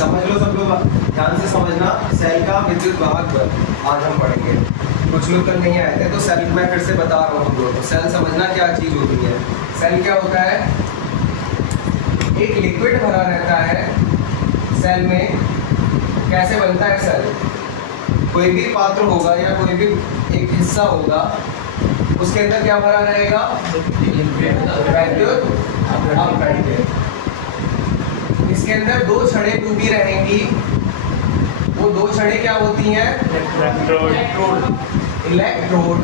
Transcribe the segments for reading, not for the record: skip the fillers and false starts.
समझ लो सब लोग, ध्यान से समझना। सेल का विद्युत वाहक बल आज हम पढ़ेंगे। कुछ लोग कल नहीं आए थे तो सेल मैं फिर से बता रहा हूँ हम लोग। तो सेल समझना क्या चीज़ होती है। सेल क्या होता है? एक लिक्विड भरा रहता है सेल में। कैसे बनता है सेल? कोई भी पात्र होगा या कोई भी एक हिस्सा होगा, उसके अंदर क्या भरा रहेगा? विद्युत अपघटन। इसके अंदर दो छड़ें टूटी रहेंगी। वो दो छड़ें क्या होती हैं? इलेक्ट्रोड।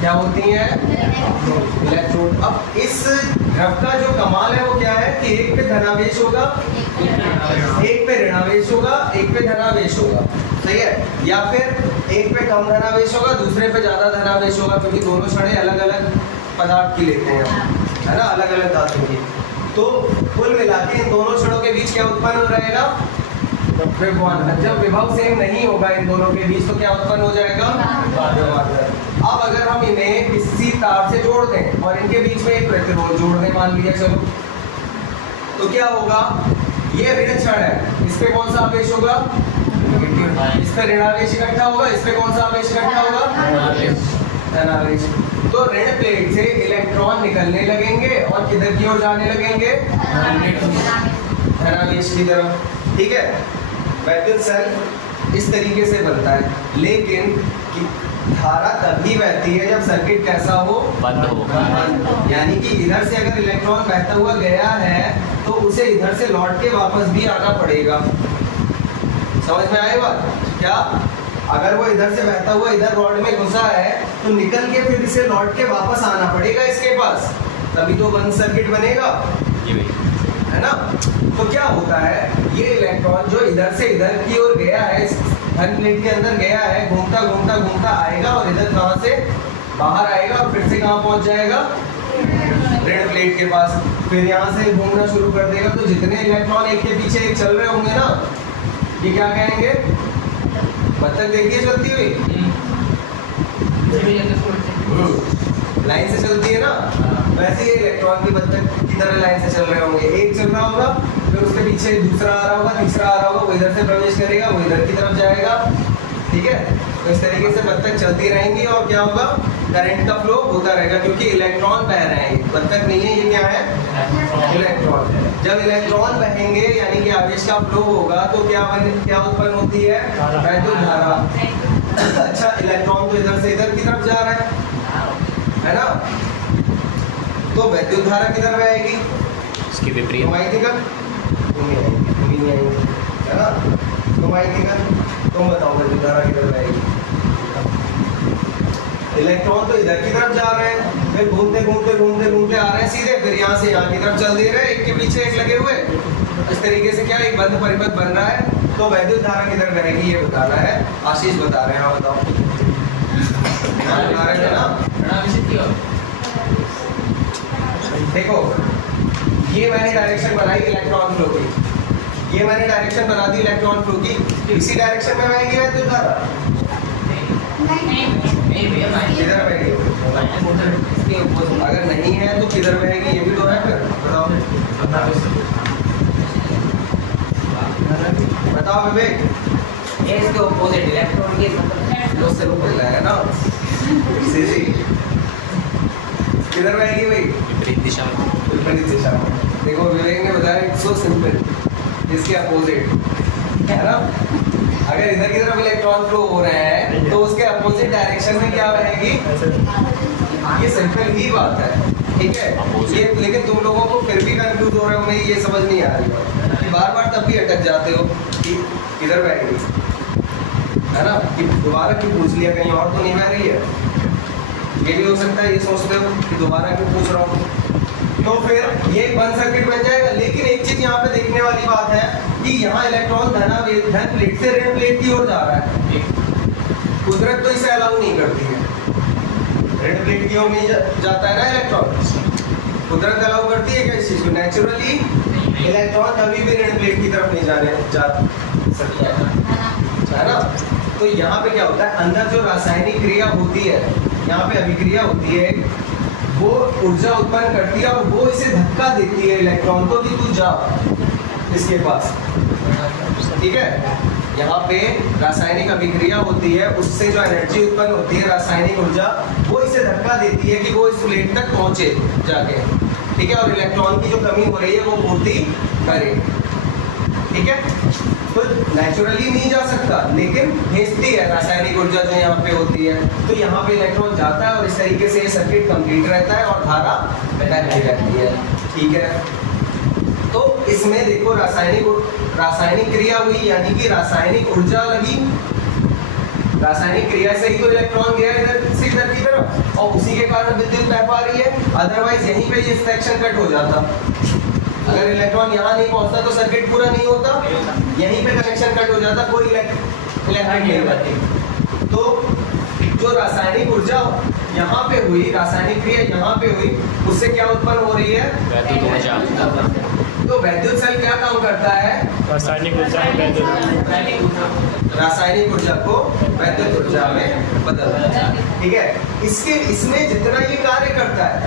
क्या होती हैं? इलेक्ट्रोड। अब इस द्रव का जो कमाल है वो क्या है कि एक पे धनावेश होगा, एक पे ऋणावेश होगा, एक पे धनावेश होगा। सही है? या फिर एक पे कम धनावेश होगा, दूसरे पे ज्यादा धनावेश होगा, क्योंकि दोनों छड़ें अलग अलग पदार्थ की लेते हैं, है ना, अलग अलग धातु की। तो कुल मिला के इन दोनों छड़ों के बीच क्या उत्पन्न हो रहेगा? विभवांतर। जब विभव सेम नहीं होगा इन दोनों के बीच तो क्या उत्पन्न हो जाएगा? विभवांतर। अब अगर हम इन्हें किसी तार से जोड़ दें और इनके बीच में एक प्रतिरोध जोड़ दें, मान लिया चलो, तो क्या होगा? ये ऋण छड़ है, इस पे कौन सा आवेश होगा? इस पे ऋणावेश इकट्ठा होगा, इस पे कौन सा आवेश इकट्ठा होगा? धनावेश। तो ऋण प्लेट से इलेक्ट्रॉन निकलने लगेंगे और किधर की ओर जाने लगेंगे? धनावेश की तरफ। ठीक है? वैद्युत सेल इस तरीके से बनता है, लेकिन धारा तभी बहती है जब सर्किट कैसा हो? बंद हो। यानी कि इधर से अगर इलेक्ट्रॉन बहता हुआ गया है तो उसे इधर से लौट के वापस भी आना पड़ेगा। समझ में आए बात? क्या अगर वो इधर से बहता हुआ इधर रॉड में घुसा है तो निकल के फिर इसे लौट के वापस आना पड़ेगा इसके पास, तभी तो बंद सर्किट बनेगा, है ना? तो क्या होता है, ये इलेक्ट्रॉन जो इधर से इधर की ओर गया है, धन प्लेट के अंदर गया है, घूमता घूमता घूमता आएगा और इधर कहाँ से बाहर आएगा और फिर से कहाँ पहुंच जाएगा? ऋण प्लेट के पास। फिर यहाँ से घूमना शुरू कर देगा। तो जितने इलेक्ट्रॉन एक के पीछे एक चल रहे होंगे ना, ये क्या कहेंगे? बत्तख देखिए चलती हुई, लाइन से चलती है ना, वैसे ये इलेक्ट्रॉन की बत्तख की तरह लाइन से चल रहे होंगे। एक चल रहा होगा, फिर उसके पीछे दूसरा आ रहा होगा, तीसरा आ रहा होगा, वो इधर से प्रवेश करेगा, वो इधर की तरफ जाएगा। ठीक है? तो इस तरीके से बत्तख चलती रहेंगी और क्या होगा? करंट का फ्लो होता रहेगा, क्योंकि इलेक्ट्रॉन बह रहे हैं। बत्तख नहीं है, ये क्या है? इलेक्ट्रॉन। जब इलेक्ट्रॉन बहेंगे यानी कि आवेश का फ्लो होगा तो क्या उत्पन्न होती है? वैद्युत धारा। अच्छा, इलेक्ट्रॉन तो इधर से इधर की तरफ जा रहा है ना? तो वैद्युत धारा किधर बहेगी? इसकी विपरीत। तुम आई थी कल? नहीं आएगी, है ना? तुम आई थी कल? तुम बताओ वैद्युत धारा किधर बहेगी? इलेक्ट्रॉन तो इधर की तरफ जा रहे हैं, फिर घूमते घूमते घूमते घूमते आ रहे हैं सीधे, फिर यहाँ से यहाँ की तरफ चल दे रहे हैं, एक के पीछे एक लगे हुए। इस तरीके से क्या एक बंद परिपथ बन रहा है। तो वैद्युत धारा किधर बहेगी ये बताना है। आशीष बता रहे हैं, हाँ बताओ। बता रहे हैं ना? देखो, ये मैंने डायरेक्शन बनाई इलेक्ट्रॉन फ्लो की, ये मैंने डायरेक्शन बना दी इलेक्ट्रॉन फ्लो की। इसी डायरेक्शन में बहेगी वैद्युत धारा? किधर बहेगी? अगर नहीं है तो किधर बहेगी? ये भी तो है। फिर बताओ विवेक। इसके ऑपोजिट इलेक्ट्रॉन के दो से ऊपर है ना, सीधी किधर बहेगी भाई? विपरीत दिशा में। विपरीत दिशा में। देखो विवेक ने बताया इट्स सो सिंपल, इसके अपोजिट, है ना? अगर इधर की तरफ इलेक्ट्रॉन फ्लो हो रहे हैं तो उसके अपोजिट डायरेक्शन में क्या बहेगी? ये सिंपल ही बात है। ठीक है? ये लेकिन तुम लोगों को फिर भी कंफ्यूज हो रहे होंगे, ये समझ नहीं आ रही कि बार बार तब भी अटक जाते हो कि किधर बहेगी, है ना? कि दोबारा क्यों पूछ लिया, कहीं और तो नहीं बह रही है? ये भी हो सकता है, ये सोचते हो कि दोबारा क्यों पूछ रहा हूँ। तो फिर ये बंद सर्किट बन जाएगा। लेकिन एक चीज यहाँ पे देखने वाली बात है कि यहाँ इलेक्ट्रॉन धन प्लेट से ऋण प्लेट की ओर जा रहा है। कुदरत तो इसे अलाउ नहीं करती है, ऋण प्लेट की ओर नहीं जाता है ना इलेक्ट्रॉन। कुदरत अलाउ करती है क्या इस चीज को? नेचुरली इलेक्ट्रॉन कभी भी ऋण प्लेट की तरफ नहीं जा सकता है ना? तो यहाँ पे क्या होता है, अंदर जो रासायनिक क्रिया होती है, यहाँ पे अभिक्रिया होती है, वो ऊर्जा उत्पन्न करती है और वो इसे धक्का देती है इलेक्ट्रॉन को कि तू जा इसके पास, ठीक है, यहाँ पे रासायनिक अभिक्रिया होती है, उससे जो एनर्जी उत्पन्न होती है रासायनिक ऊर्जा, वो इसे धक्का देती है कि वो इस प्लेट तक पहुंचे जाके, ठीक है, और इलेक्ट्रॉन की जो कमी हो रही है वो पूर्ति करे, ठीक है। तो नेचुरली नहीं जा सकता, लेकिन भेजती है रासायनिक ऊर्जा जो यहाँ पे होती है, तो यहाँ पे इलेक्ट्रॉन जाता है और इस तरीके से ये सर्किट कंप्लीट रहता है और धारा बहती रहती है, ठीक है। तो इसमें देखो रासायनिक क्रिया हुई, यानी कि रासायनिक ऊर्जा लगी, रासायनिक क्रिया से ही तो इलेक्ट्रॉन गया इधर से इधर की तरफ और उसी के कारण विद्युत बह पा रही है, अदरवाइज यहीं पे ये सेक्शन कट हो जाता। अगर इलेक्ट्रॉन यहाँ नहीं पहुंचता तो सर्किट पूरा नहीं होता, यहीं पे कनेक्शन कट हो जाता, कोई इलेक्ट्रिक नहीं होती। तो जो रासायनिक ऊर्जा यहाँ पे हुई, रासायनिक क्रिया यहाँ पे हुई, उससे क्या उत्पन्न हो रही है? वैद्युत ऊर्जा। तो वैद्युत सेल क्या काम करता है? रासायनिक ऊर्जा रासायनिक ऊर्जा को वैद्युत ऊर्जा में बदलता है, ठीक है। इसमें जितना ये कार्य करता है,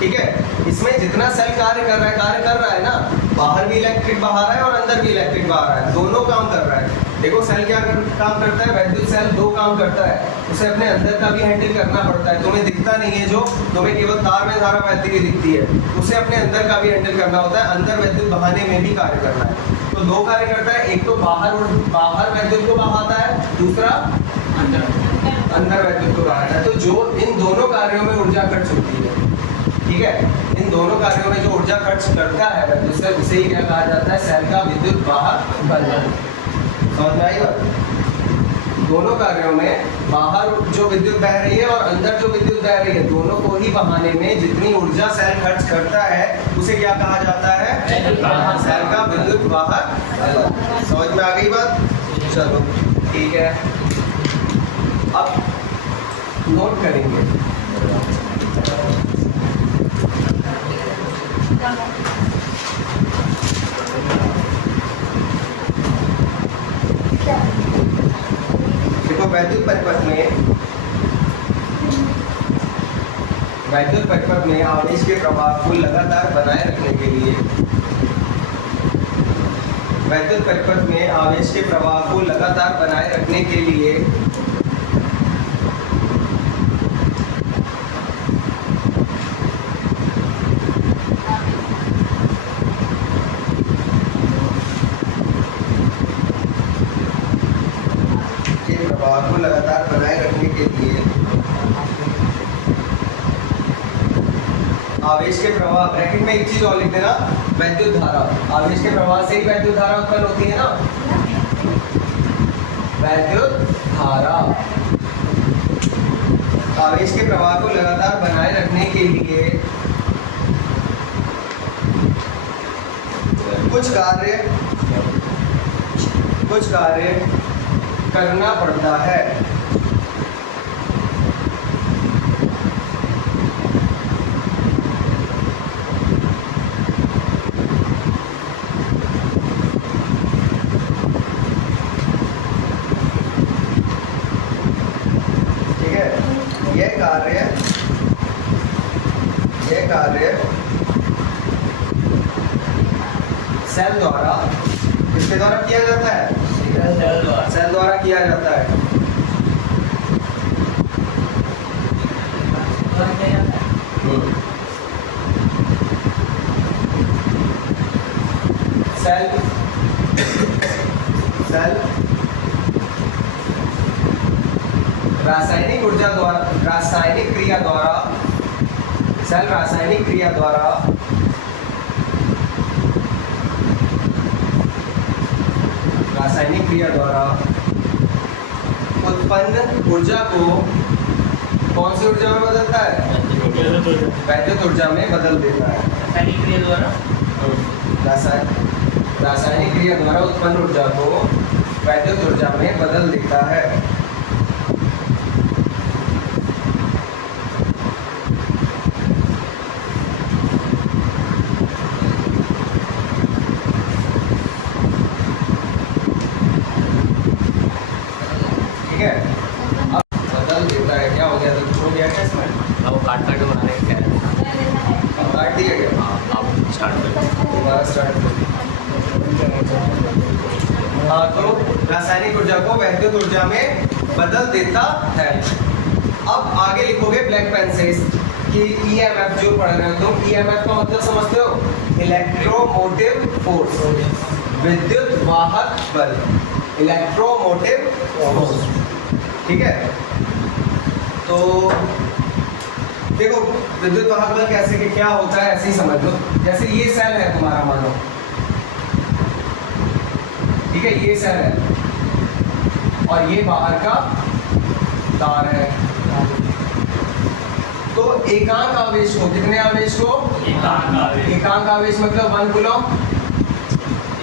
ठीक है, इसमें जितना सेल कार्य कर रहा है ना, बाहर भी इलेक्ट्रिक बाहर है और अंदर भी इलेक्ट्रिक बाहर है, दोनों काम कर रहा है। देखो सेल क्या काम करता है, वैद्युत सेल दो काम करता है, उसे अपने अंदर का भी हैंडल करना पड़ता है, तुम्हें दिखता नहीं है, जो तुम्हें केवल तार में धारा बहती हुई दिखती है, उसे अपने अंदर का भी हैंडल करना होता है, अंदर वैद्युत बहाने में भी कार्य करना है। तो दो कार्य करता है, एक तो बाहर वैद्युत को बहाता है, दूसरा अंदर वैद्युत को बहाता है। तो जो इन दोनों कार्यों में ऊर्जा खर्च होती है, ठीक है, इन दोनों कार्यों में जो ऊर्जा खर्च करता है वैद्युत सेल, उसे ही क्या कहा जाता है? सेल का विद्युत वाहक बल। समझ में आई बात? दोनों कार्यों में बाहर जो विद्युत बह रही है और अंदर जो विद्युत बह रही है, दोनों को ही बहाने में जितनी ऊर्जा सेल खर्च करता है उसे क्या कहा जाता है? सेल का विद्युत वाहक। समझ में आ गई बात? चलो ठीक है, अब नोट करेंगे। देखो वैद्युत परिपथ में आवेश के प्रवाह को लगातार बनाए रखने के लिए, वैद्युत परिपथ में आवेश के प्रवाह को लगातार बनाए रखने के लिए को लगातार बनाए रखने के लिए आवेश के प्रवाह, ब्रैकेट में एक चीज और लिख देना, वैद्युत धारा। आवेश के प्रवाह से ही वैद्युत धारा उत्पन्न होती है ना, वैद्युत धारा। आवेश के प्रवाह को लगातार बनाए रखने के लिए कुछ कार्य करना पड़ता है। ठीक है, यह कार्य सेल द्वारा, किसके द्वारा किया जाता है? सेल द्वारा किया जाता है। सेल रासायनिक ऊर्जा द्वारा, रासायनिक क्रिया द्वारा, सेल रासायनिक क्रिया द्वारा उत्पन्न ऊर्जा को कौन सी ऊर्जा में बदलता है? वैद्युत ऊर्जा में बदल देता है। रासायनिक क्रिया द्वारा, रासायनिक क्रिया द्वारा उत्पन्न ऊर्जा को वैद्युत ऊर्जा में बदल देता है। ठीक है, अब बदल देता है, क्या हो गया? तो कुछ हो गया क्या इसमें? अब वो काट काट बना रहे हैं क्या? काट दिया गया। हाँ, आप स्टार्ट करें। दोबारा स्टार्ट करें। हाँ, तो रासायनिक ऊर्जा को वैद्युत ऊर्जा में बदल देता है। अब आगे लिखोगे ब्लैक पेन से कि ईएमएफ जो पढ़ रहे हो तुम, ईएमएफ का मतलब समझते हो? इलेक्ट्रोमोटिव फोर्स, विद्युत वाहक बल, इलेक्ट्रोमोटिव फोर्स। ठीक है, तो देखो विद्युत वाहक बल कैसे कि क्या होता है ऐसे ही समझ लो। जैसे ये सेल है तुम्हारा, मानो, ठीक है, ये सेल है और ये बाहर का तार है। तो एकांक आवेश को, कितने आवेश को? एकांक आवेश मतलब 1 कूलम।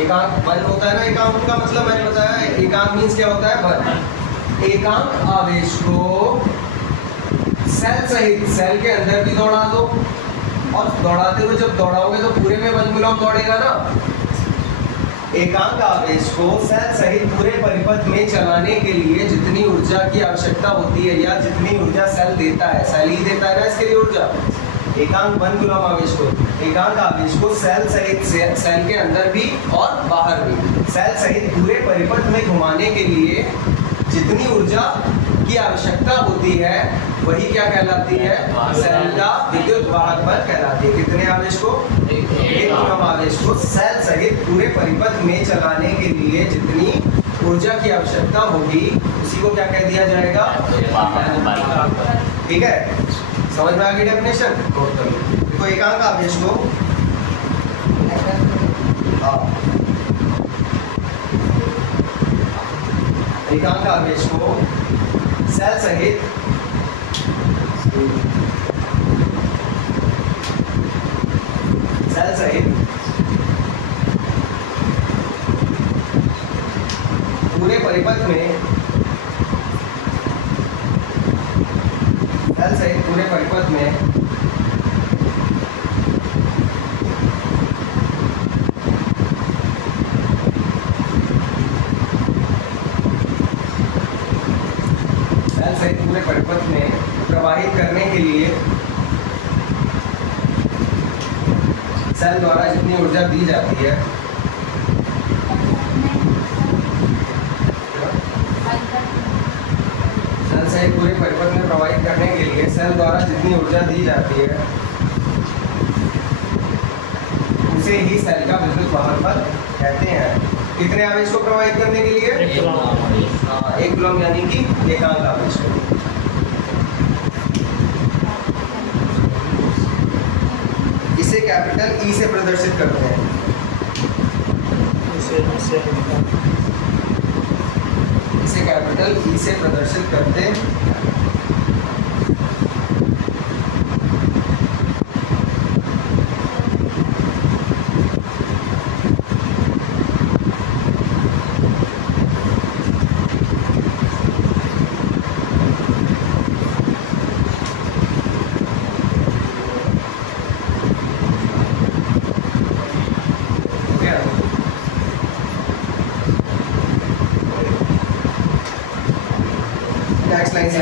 एकांक 1 होता है ना, एकांक का मतलब मैंने बताया, एकांक मींस क्या होता है? 1। एकांक आवेश को सेल सहित, सेल के अंदर भी दौड़ा दो, और दौड़ाते हुए जब दौड़ाओगे तो पूरे में 1 कूलम दौड़ेगा ना। एकांक आवेश को सेल सहित पूरे परिपथ में चलाने के लिए जितनी ऊर्जा की आवश्यकता होती है, या जितनी ऊर्जा सेल देता है, सेल ही देता है ना इसके लिए ऊर्जा। एकांक 1 कूलम आवेश को, एकांक आवेश को सेल सहित, सेल के अंदर भी और बाहर भी, सेल सहित पूरे परिपथ में घुमाने के लिए जितनी ऊर्जा की आवश्यकता होती है वही क्या कहलाती है? सेल का विद्युत वाहक बल कहलाती है। कितने आवेश को? 1 कूलम आवेश को सेल सहित पूरे परिपथ में चलाने के लिए जितनी ऊर्जा की आवश्यकता होगी उसी को क्या कह दिया जाएगा? ठीक है, समझ में आ गई डेफिनेशन? नोट कर लो। देखो एकांक आवेश को, एकांक आवेश को सेल सहित पूरे परिपथ में, सेल सहित पूरे परिपथ में पूरे परिपथ में प्रवाहित करने के लिए सेल द्वारा जितनी ऊर्जा दी जाती है, सेल से पूरे परिपथ में प्रवाहित करने के लिए सेल द्वारा जितनी ऊर्जा दी जाती है उसे ही सेल का विद्युत वाहक बल कहते हैं। कितने आवेश को प्रवाहित करने के लिए? 1 कूलम यानी कि एकांक आवेश को। इसे कैपिटल ई से प्रदर्शित करते हैं। इसे कैपिटल ई से प्रदर्शित करते हैं। नेक्स्ट लाइन से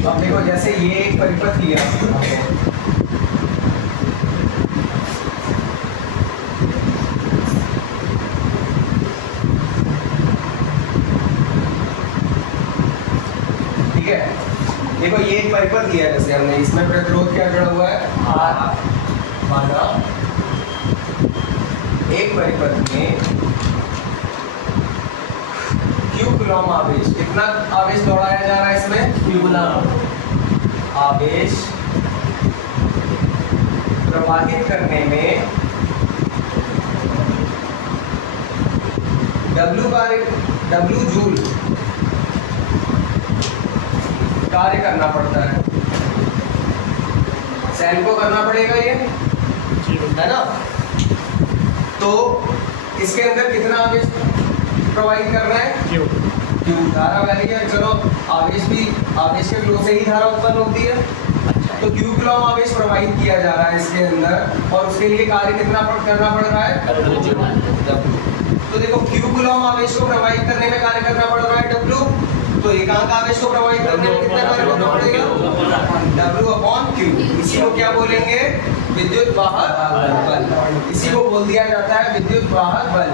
अब देखो, जैसे ये एक परिपथ लिया हमने, ठीक है। देखो ये एक परिपथ लिया जैसे हमने, इसमें प्रतिरोध क्या जुड़ा हुआ है? R। माना एक परिपथ में Q कूलम आवेश, कितना आवेश दौड़ाया जा रहा है इसमें? Q कूलम आवेश प्रवाहित करने में W जूल कार्य करना पड़ता है। सेल को करना पड़ेगा ये, है ना? तो इसके अंदर कितना आवेश प्रवाहित कर रहा है? क्यू धारा वैल्यू है। चलो आवेश भी, आवेश के फ्लो से ही धारा उत्पन्न होती है, तो क्यू कूलम आवेश प्रवाहित किया जा रहा है इसके अंदर, और उसके लिए कार्य कितना करना पड़ रहा है? तो देखो क्यू कूलम आवेश को प्रवाहित करने में कार्य करना पड़ रहा है W, तो एकांक आवेश को प्रवाहित करने में कितना कार्य करना पड़ेगा? W/Q। Q। इसी को क्या बोलेंगे? विद्युत वाहक बल। इसी को बोल दिया जाता है विद्युत वाहक बल।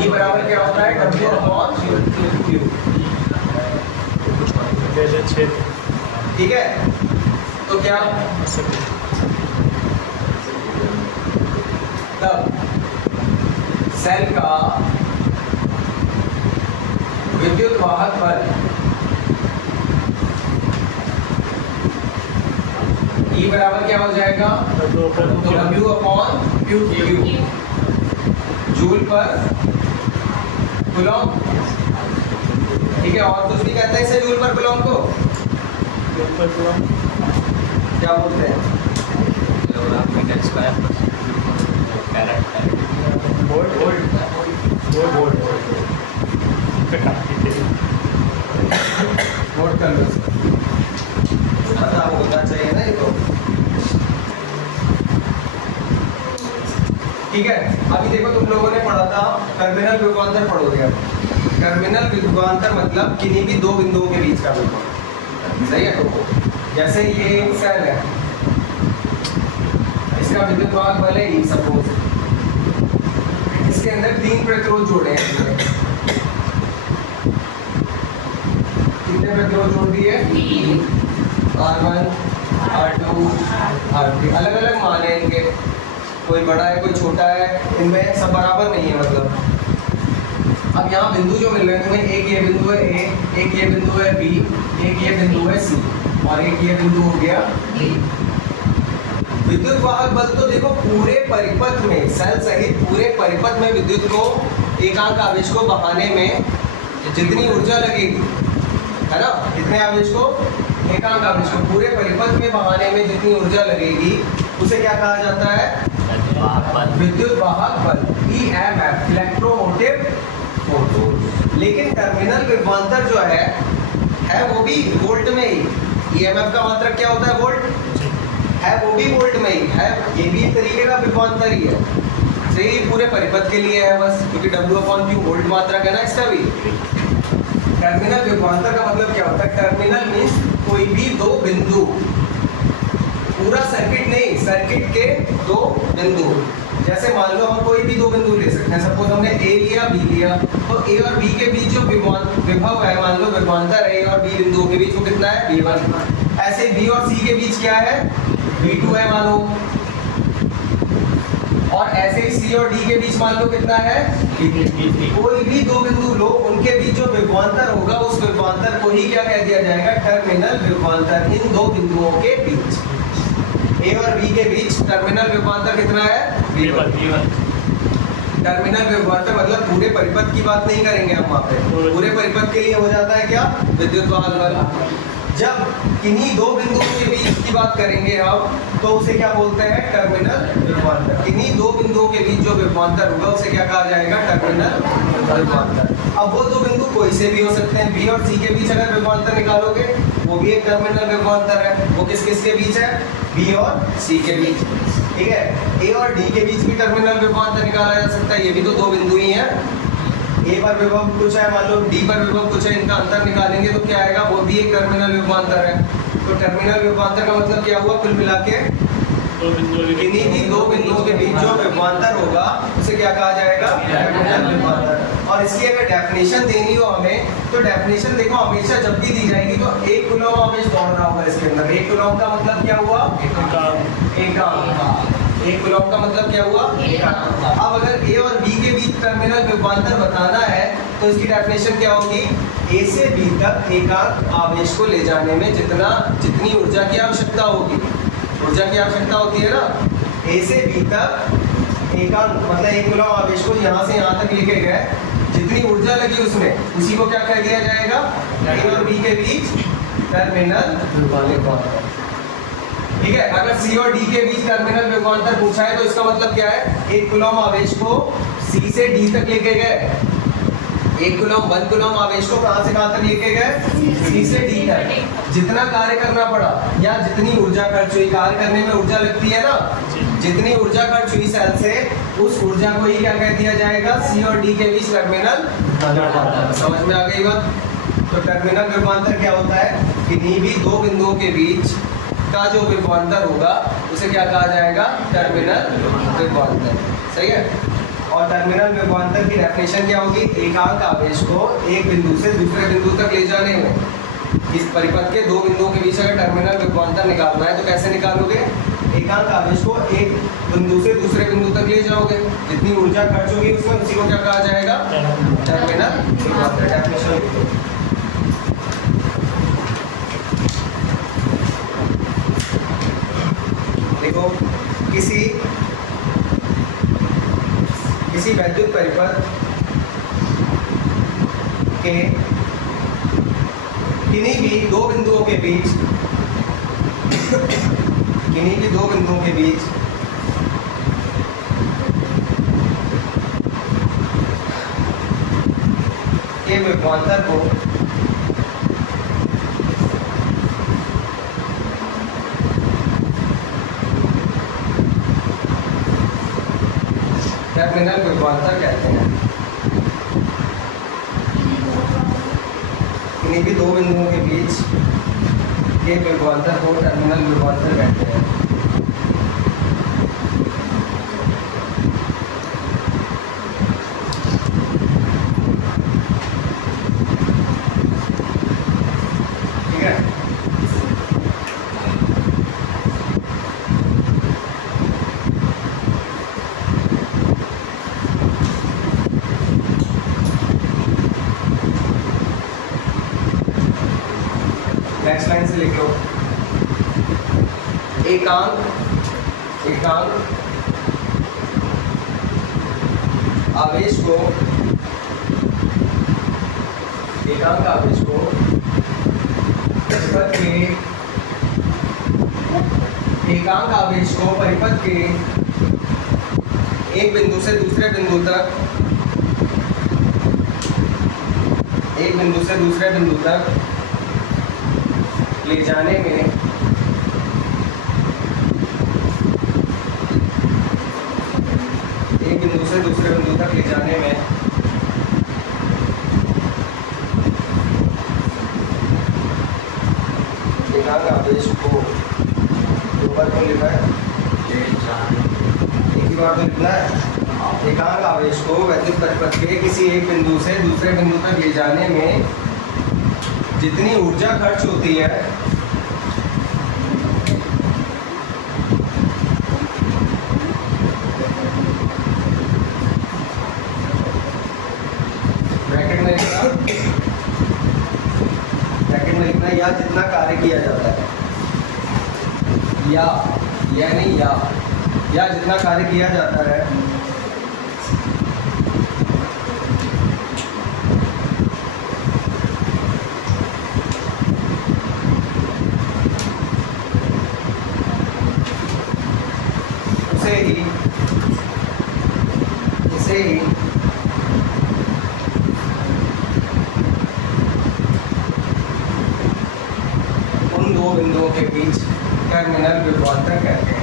E बराबर क्या होता है? W/Q। ठीक है, तो क्या तब सेल का विद्युत वाहक बल E बराबर क्या हो जाएगा? W/Q जूल पर कूलॉम। ठीक है, और कुछ भी कहते हैं इसे जूल पर कूलॉम को क्या बोलते हैं? मीटर स्क्वायर नोट कर लो, पता होना चाहिए ना ये तो। ठीक है, अभी देखो तुम लोगों ने पढ़ा था टर्मिनल विभवांतर पढ़ोगे। अब टर्मिनल विभवांतर मतलब किन्हीं भी दो बिंदुओं के बीच का विभवांतर। सही है, तो जैसे ये एक सेल है, इसका विद्युत वाहक बल है E सपोज, इसके अंदर 3 प्रतिरोध जोड़े हैं। कितने प्रतिरोध जोड़ दिए? R1 R2 R3। अलग अलग मान है इनके, कोई बड़ा है कोई छोटा है, इनमें सब बराबर नहीं है मतलब। अब यहाँ बिंदु जो मिल रहे हैं तुम्हें, एक ये बिंदु है A, एक ये बिंदु है B, एक ये बिंदु है C और एक ये बिंदु हो गया D। विद्युत वाहक बल तो देखो पूरे परिपथ में, सेल सहित पूरे परिपथ में विद्युत को एकांक आवेश को बहाने में जितनी ऊर्जा लगेगी, है ना, इतने आवेश को एकांक आवेश को पूरे परिपथ में बहाने में जितनी ऊर्जा लगेगी उसे क्या कहा जाता है? विद्युत वाहक बल, EMF, इलेक्ट्रोमोटिव फोर्स। लेकिन टर्मिनल विभवांतर जो है वो भी वोल्ट में ही। EMF का मात्रक क्या होता है? वोल्ट है, वो भी वोल्ट में ही है। ये भी एक तरीके का विभवांतर ही है, सही, पूरे परिपथ के लिए है बस, क्योंकि W/Q वोल्ट मात्रक है ना इसका भी। टर्मिनल विभवांतर का मतलब क्या होता है? टर्मिनल मीन्स कोई भी दो बिंदु, पूरा सर्किट नहीं, सर्किट के दो बिंदु। जैसे मान लो हम कोई भी दो बिंदु ले सकते हैं, सपोज हमने A लिया B लिया, तो A और B के बीच जो विभव है, मान लो विभवांतर A और B बिंदुओं के बीच वो कितना है? V1। ऐसे B और C के बीच क्या है? V2 है मानो। और ऐसे ही C और D के बीच मान लो कितना है? कोई भी दो बिंदु लो, उनके बीच जो विभवांतर होगा उस विभवांतर को ही क्या कह दिया जाएगा? टर्मिनल विभवांतर। इन दो बिंदुओं के बीच, A और B के बीच टर्मिनल विभवांतर कितना है? V1। टर्मिनल विभवांतर मतलब पूरे परिपथ की बात नहीं करेंगे हम वहाँ पे, पूरे परिपथ के लिए हो जाता है क्या? विद्युत वाहक बल। जब किन्हीं दो बिंदुओं के बीच की बात करेंगे हम, तो उसे क्या बोलते हैं? टर्मिनल विभवांतर। किन्हीं दो बिंदुओं के बीच जो विभवांतर होगा उसे क्या कहा जाएगा? टर्मिनल विभवांतर। अब वो दो बिंदु कोई से भी हो सकते हैं। B और C के बीच अगर विभवांतर निकालोगे वो भी एक टर्मिनल विभवांतर है। वो किस किस के बीच है? B और C के बीच। ठीक है, A और D के बीच भी टर्मिनल विभवांतर निकाला जा सकता है, ये भी तो दो बिंदु ही हैं। A पर विभव कुछ है, मान लो D पर विभव कुछ है, इनका अंतर निकालेंगे तो क्या आएगा? वो भी एक टर्मिनल विभवांतर है। तो टर्मिनल विभवांतर का मतलब क्या हुआ? कुल मिला के किन्हीं भी दो बिंदुओं के बीच जो विभवांतर होगा उसे क्या कहा जाएगा? टर्मिनल विभवांतर। और इसकी अगर डेफिनेशन देनी हो हमें, तो डेफिनेशन देखो हमेशा जब भी दी जाएगी तो 1 कूलम आवेश दौड़ रहा होगा इसके अंदर। 1 कूलम का मतलब क्या हुआ? एकांक। 1 कूलम का मतलब क्या हुआ? एकांक। अब अगर A और B के बीच टर्मिनल विभवांतर बताना है तो इसकी डेफिनेशन क्या होगी? A से B तक एकांक आवेश को ले जाने में जितनी ऊर्जा की आवश्यकता होगी, ऊर्जा की आवश्यकता होती है ना, A से B तक एकांक मतलब 1 कूलम आवेश को यहाँ से यहाँ तक लेके गए, जितनी ऊर्जा लगी उसमें, उसी को क्या कह दिया जाएगा? A और B के बीच टर्मिनल विभवांतर। ठीक है, अगर C और D के बीच टर्मिनल विभवांतर पूछा है तो इसका मतलब क्या है? 1 कूलम आवेश को C से D तक लेके गए, 1 कूलम आवेश को कहां से कहां तक लेके गए? C से D तक। जितना कार्य करना पड़ा या जितनी ऊर्जा खर्च हुई, कार्य करने में ऊर्जा लगती है ना, जितनी ऊर्जा खर्च हुई सेल से, उस ऊर्जा को ही क्या कह दिया जाएगा? C और D के बीच टर्मिनल विभवांतर। समझ में आ गई बात? तो टर्मिनल विभवांतर क्या होता है? किन्हीं भी दो बिंदुओं के बीच का जो विभवांतर होगा उसे क्या कहा जाएगा? टर्मिनल विभवांतर। सही है। और टर्मिनल विभवांतर की डेफिनेशन क्या होगी? एकांक आवेश को एक बिंदु से दूसरे बिंदु तक ले जाने में, इस परिपथ के दो बिंदुओं के बीच अगर टर्मिनल विभवांतर निकालना है तो कैसे निकालोगे? एकांक आवेश को एक बिंदु से दूसरे बिंदु तक ले जाओगे, जितनी ऊर्जा खर्च होगी उसमें उसी को क्या कहा जाएगा? टर्मिनल विभवांतर। डेफिनेशन लिख दो। देखो, किसी वैद्युत परिपथ के किन्हीं भी दो बिंदुओं के बीच के विभवांतर को टर्मिनल विभवांतर कहते हैं। किन्हीं भी दो बिंदुओं के बीच के विभवांतर को टर्मिनल विभवांतर कहते हैं। ठीक है। नेक्स्ट लाइन से लिख लो। एकांक आवेश को परिपथ के एक बिंदु से दूसरे बिंदु तक ले जाने में एक बिंदु से दूसरे बिंदु तक ले जाने में एकांक आवेश को दो बार क्यों लिखा है? एक ही बार तो लिखना है। एकांक आवेश को वैद्युत परिपथ के किसी एक बिंदु से दूसरे बिंदु तक ले जाने में जितनी ऊर्जा खर्च होती है ब्रैकेट में लिखना या जितना कार्य किया जाता है, या जितना कार्य किया जाता है उसे ही उन दो बिंदुओं के बीच टर्मिनल विभवांतर कहते हैं।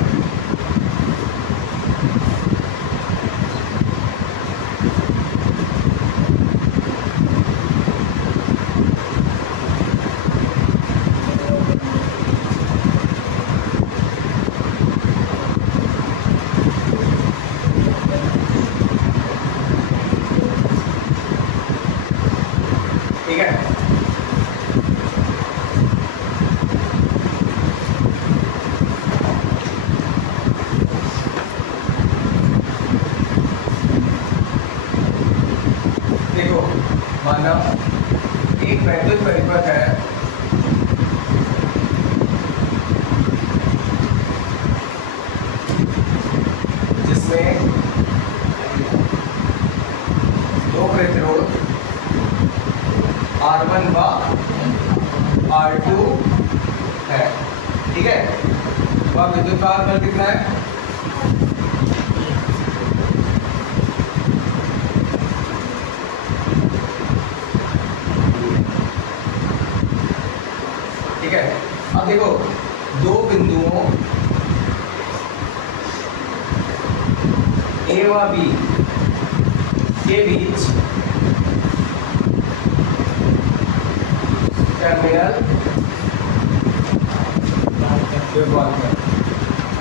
ठीक है। देखो, माना एक वैद्युत परिपथ है जिसमें दो प्रतिरोध R1 व R2 है। ठीक है। वह विद्युत भार बल कितना है? ठीक है। अब देखो, दो बिंदुओं A व B के बीच टर्मिनल विभवांतर।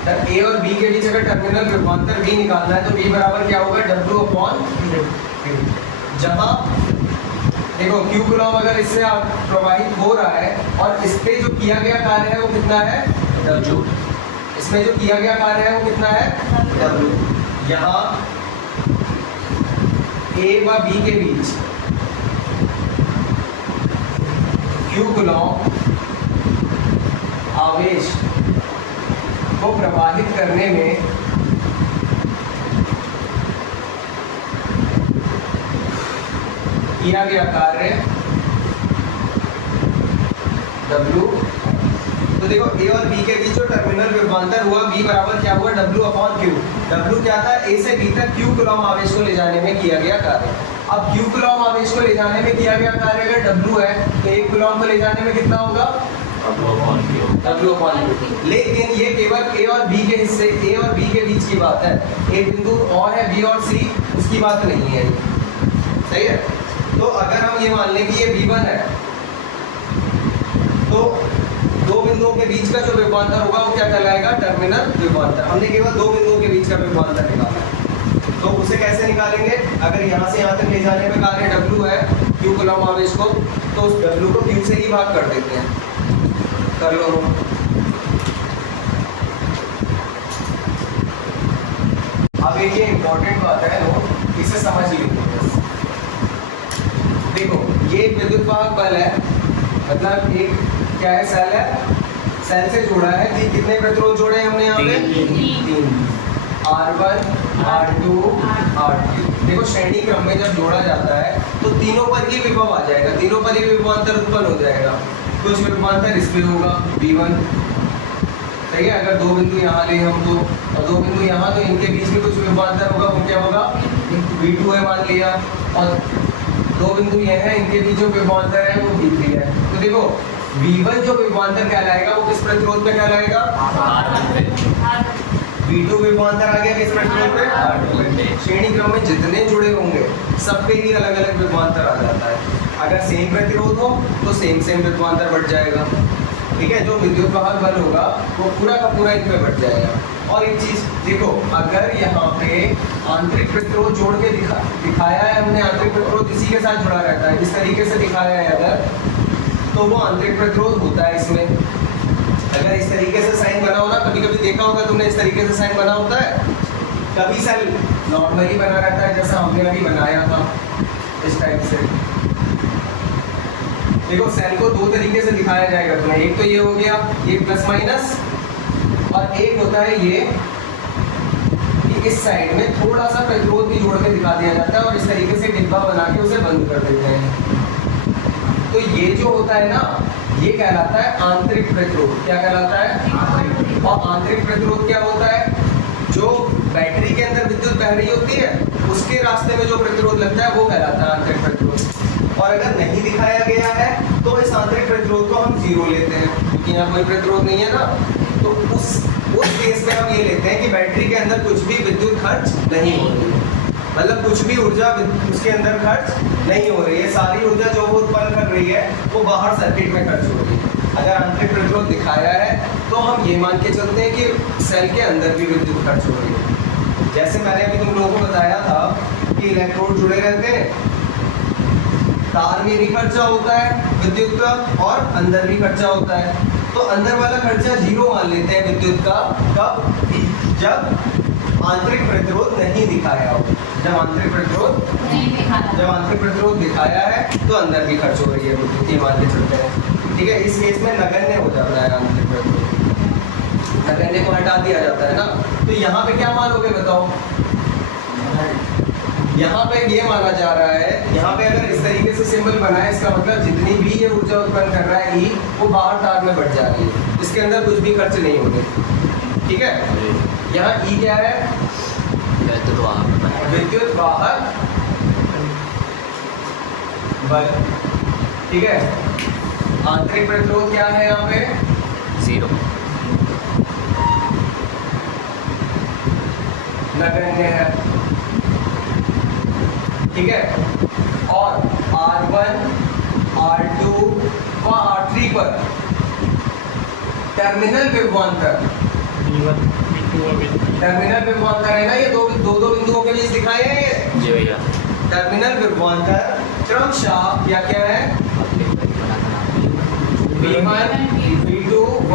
तब ए और बी के बीच अगर टर्मिनल विभवांतर V निकालना है तो V बराबर क्या होगा, W अपॉन Q। जहाँ देखो Q कूलम अगर इससे प्रवाहित हो रहा है और इस पे जो किया गया कार्य है वो कितना है, W। इसमें जो किया गया कार्य है वो कितना है, W। यहाँ A व B के बीच Q कूलम आवेश को प्रवाहित करने में किया गया कार्य W। तो देखो A और B के बीच जो टर्मिनल विभवांतर हुआ V बराबर क्या हुआ, W अपॉन Q। W क्या था, A से B तक Q कूलम आवेश को ले जाने में किया गया कार्य। अब Q कूलम आवेश को ले जाने में किया गया कार्य अगर W है तो 1 कूलम को ले जाने में कितना होगा, W अपॉन Q। लेकिन ये केवल A और B के हिस्से, A और B के बीच की बात है। एक बिंदु और है B और C, उसकी बात नहीं है, सही है। तो अगर हम ये मान लें कि ये V1 है तो दो बिंदुओं के बीच का जो विभवांतर होगा वो क्या कहलाएगा, टर्मिनल विभवांतर। हमने केवल दो बिंदुओं के बीच का विभवांतर निकाला है, तो उसे कैसे निकालेंगे, अगर यहाँ से यहाँ तक ले जाने में कार्य W है Q कूलम आवेश को, तो उस W को Q से ही भाग कर देते हैं। कर लो। अब एक ये इंपॉर्टेंट बात है, लो इसे समझ लीजिए। देखो ये एक विद्युत वाहक बल है, मतलब एक क्या है, सेल है, सेल से जोड़ा है। कितने प्रतिरोध जोड़े हैं हमने यहाँ पे, 3, R1 R2 R3। देखो श्रेणी क्रम में जब जोड़ा जाता है तो तीनों पर ही विभव आ जाएगा, तीनों पर ही विभवांतर उत्पन्न हो जाएगा। कुछ विभवांतर इस पे होगा V1, सही है। अगर दो बिंदु यहाँ ले हम तो, और दो बिंदु यहाँ, तो इनके बीच में कुछ विभवांतर होगा, वो क्या होगा, V2 है मान लिया। और दो बिंदु ये हैं, इनके बीच जो विभवांतर है वो V3 है। तो देखो V1 जो विभवांतर कहलाएगा वो किस प्रतिरोध पे कहलाएगा, V2 विभवांतर आ गया किस प्रतिरोध पे, R2 पे। श्रेणी क्रम में जितने जुड़े होंगे सब पे ही अलग अलग विभवांतर आ जाता है। अगर सेम प्रतिरोध हो तो सेम विभवांतर बढ़ जाएगा, ठीक है। जो विद्युत वाहक बल होगा वो पूरा का पूरा इन पे बढ़ जाएगा। और एक चीज देखो, अगर यहाँ पे आंतरिक प्रतिरोध जोड़ के दिखाया है हमने, आंतरिक प्रतिरोध इसी के साथ जुड़ा रहता है, इस तरीके से दिखाया है अगर, तो वो आंतरिक प्रतिरोध होता है इसमें। अगर इस तरीके से साइन बना हो ना, कभी कभी देखा होगा तुमने, इस तरीके से साइन बना होता है, कभी सेल नॉर्मली बना रहता है जैसा हमने अभी बनाया था इस टाइप से। देखो सेल को दो तरीके से दिखाया जाएगा तुम्हें, एक तो ये हो गया ये प्लस माइनस, और एक होता है ये कि इस साइड में थोड़ा सा प्रतिरोध भी जोड़ के दिखा दिया जाता है और इस तरीके से डिब्बा बना के उसे बंद कर देते हैं। तो ये जो होता है ना, ये कहलाता है आंतरिक प्रतिरोध। क्या कहलाता है, और आंतरिक प्रतिरोध क्या होता है, जो बैटरी के अंदर विद्युत बह रही होती है उसके रास्ते में जो प्रतिरोध लगता है वो कहलाता है आंतरिक प्रतिरोध। और अगर नहीं दिखाया गया है तो इस आंतरिक प्रतिरोध को हम 0 लेते हैं, क्योंकि यहाँ कोई प्रतिरोध नहीं है ना। तो उस केस में हम ये लेते हैं कि बैटरी के अंदर कुछ भी विद्युत खर्च नहीं हो रही है, मतलब कुछ भी ऊर्जा उसके अंदर खर्च नहीं हो रही है। सारी ऊर्जा जो वो उत्पन्न कर रही है वो बाहर सर्किट में खर्च हो रही है। अगर आंतरिक प्रतिरोध दिखाया है तो हम ये मान के चलते हैं कि सेल के अंदर भी विद्युत खर्च हो रही है। जैसे मैंने अभी तुम लोगों को बताया था कि इलेक्ट्रोड जुड़े रहते हैं, तार में भी खर्चा होता है विद्युत का और अंदर भी खर्चा होता है। तो अंदर वाला खर्चा 0 मान लेते हैं विद्युत का, कब, जब आंतरिक प्रतिरोध नहीं दिखाया हो। जब आंतरिक प्रतिरोध दिखाया है तो अंदर भी खर्च हो रही है विद्युत, ये मान के चलते हैं, ठीक है। इस केस में नगण्य हो जाता है आंतरिक प्रतिरोध, नगण्य को हटा दिया जाता है ना। तो यहाँ पे क्या मानोगे बताओ, यहाँ पे ये माना जा रहा है, यहाँ पे अगर इस तरीके से सिंबल बना है इसका मतलब जितनी भी ये ऊर्जा उत्पन्न कर रहा है ई, वो बाहर तार में बढ़ जा रही है, इसके अंदर कुछ भी खर्च नहीं होते, ठीक है। यहाँ ई क्या है, विद्युत वाहक बल, ठीक है। आंतरिक प्रतिरोध क्या है यहाँ पे, 0, नगण्य है, ठीक है। और R1 R2 व R3 पर टर्मिनल विभवांतर, टर्मिनल विभवांतर है ना, ये दो बिंदुओं के बीच दिखाए हैं ये जी भैया। टर्मिनल विभवांतर क्रमशः क्या क्या है, V1 V2 व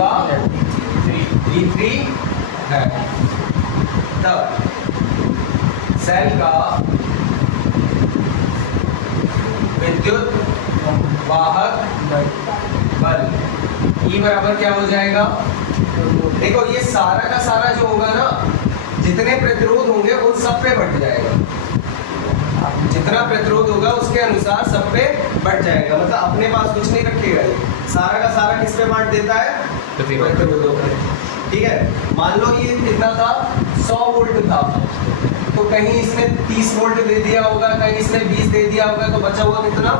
V3 है। तब सेल का विद्युत वाहक बल E बराबर क्या हो जाएगा, देखो ये सारा का सारा जो होगा ना, जितने प्रतिरोध होंगे उन सब पे बढ़ जाएगा, जितना प्रतिरोध होगा उसके अनुसार सब पे बढ़ जाएगा, मतलब अपने पास कुछ नहीं रखेगा, ये सारा का सारा किस पे बांट देता है, प्रतिरोधों पे। ठीक है, मान लो ये कितना था, 100 वोल्ट था, तो कहीं इसने 30 वोल्ट दे दिया होगा, कहीं इसने 20 दे दिया होगा, तो बचा हुआ कितना,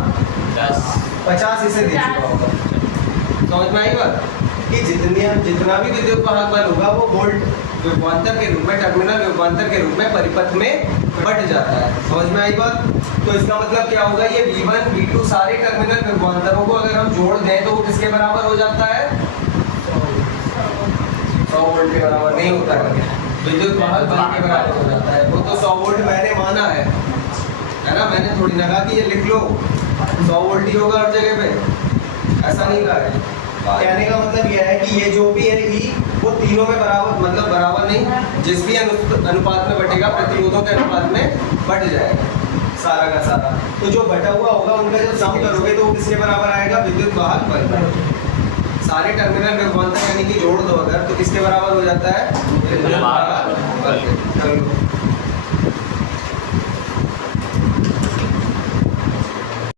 50 इसे दे चुका होगा। समझ में आई बात कि जितना भी विद्युत वाहक बल होगा वो वोल्ट विभवांतर के रूप में, टर्मिनल विभवांतर के रूप में परिपथ में बढ़ जाता है। समझ में आई बात, तो इसका मतलब क्या होगा, ये V1 V2 सारे टर्मिनल विभवांतरों को अगर हम जोड़ दें तो वो किसके बराबर हो जाता है, 100 वोल्ट के बराबर नहीं होता है, विद्युत वाहक बल के बराबर हो जाता है। वो तो 100 वोल्ट मैंने माना है ना, मैंने थोड़ी ना कहा कि ये लिख लो 100 वोल्ट ही होगा हर जगह पे, ऐसा नहीं कहा है। कहने का मतलब यह है कि ये जो भी है E वो तीनों में बराबर, मतलब बराबर नहीं, जिस भी अनुपात में बटेगा प्रतिरोधों के अनुपात में बढ़ जाएगा सारा का सारा। तो जो बटा हुआ होगा उनका जब सम करोगे तो वो किसके बराबर आएगा, विद्युत वाहक बल पर। सारे टर्मिनल विभवांतर यानी कि जोड़ दो अगर, तो किसके बराबर हो जाता है, विद्युत वाहक बल।